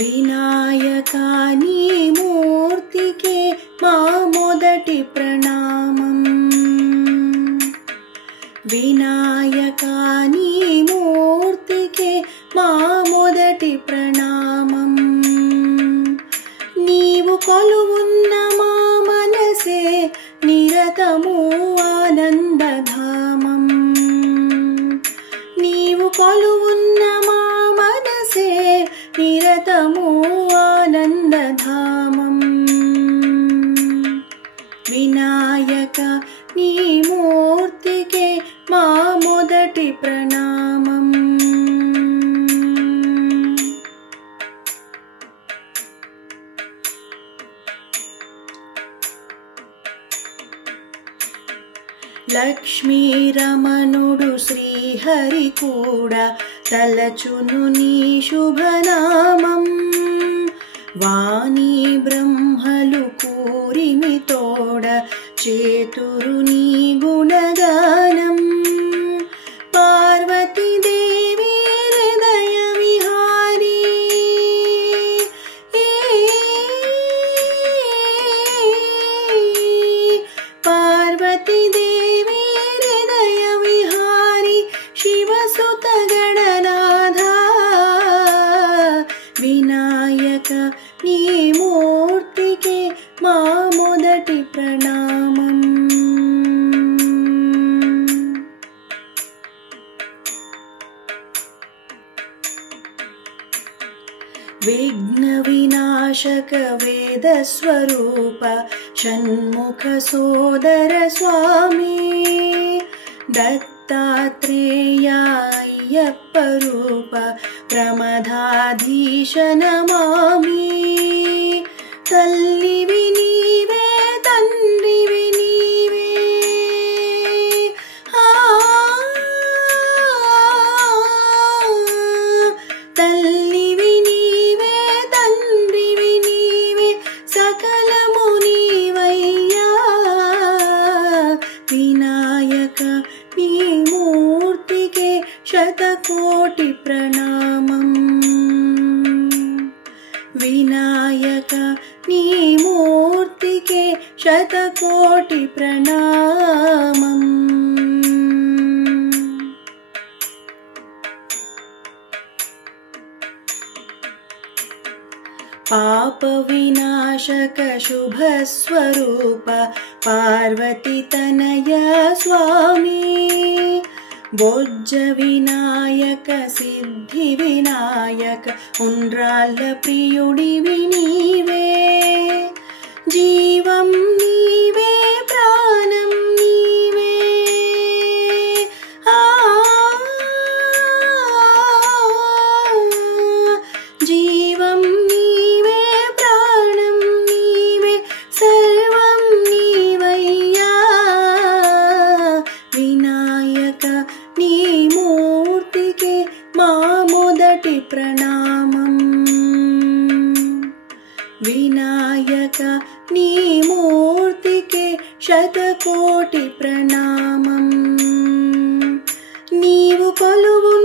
వినాయకా నీ మూర్తికే మా మొదటి ప్రణామం. వినాయకా నీ మూర్తికే మా మొదటి ప్రణామం. నీవు కొలువున్న మా మనసే నిరతము ఆనందధామం. నీవు కొలువున్న మా మనసే నిరతము ఆనందధామం. వినాయక నీ మూర్తికే మా మొదటి ప్రణామం. లక్ష్మీ రమణుడు శ్రీహరి కూడా తలచును నీ శుభనామం. వాణి బ్రహ్మలు కూరిమి తోడ చేతురు నీ గుణగానం. పార్వతీ దేవి హృదయ విహారీ పార్వతీ దేవి హృదయ విహారీ శివసుత గణనాథ. వినాయక నీ మూర్తికే మా మొదటి ప్రణామం. విఘ్న వినాశక వేద స్వరూప షణ్ముఖ సోదర స్వామి. దత్తాత్రేయ అయ్యప్ప రూప ప్రమదాధీశ నమామి. తల్లివి నీవే తండ్రివి నీవే తల్లివి నీవే తండ్రివి నీవే సకలము నీవయ్యా. వినాయక నీ మూర్తికే శతకోటి ప్రణామం. వినాయక నీ మూర్తికే శతకోటి ప్రణామం. పాప వినాశక శుభ స్వరూప పార్వతి తనయ స్వామి. బొజ్జ వినాయక సిద్ధి వినాయక ఉండ్రాళ్ళ ప్రియుడివి నీవే. జీవం నీవే ప్రాణం నీవే జీవం నీవే ప్రాణం నీవే సర్వం నీవయ్యా. వినాయక నీ మూర్తికే మా మొదటి ప్రణామం. వినాయక నీ మూర్తికే శతకోటి ప్రణామం. నీవు కొలువు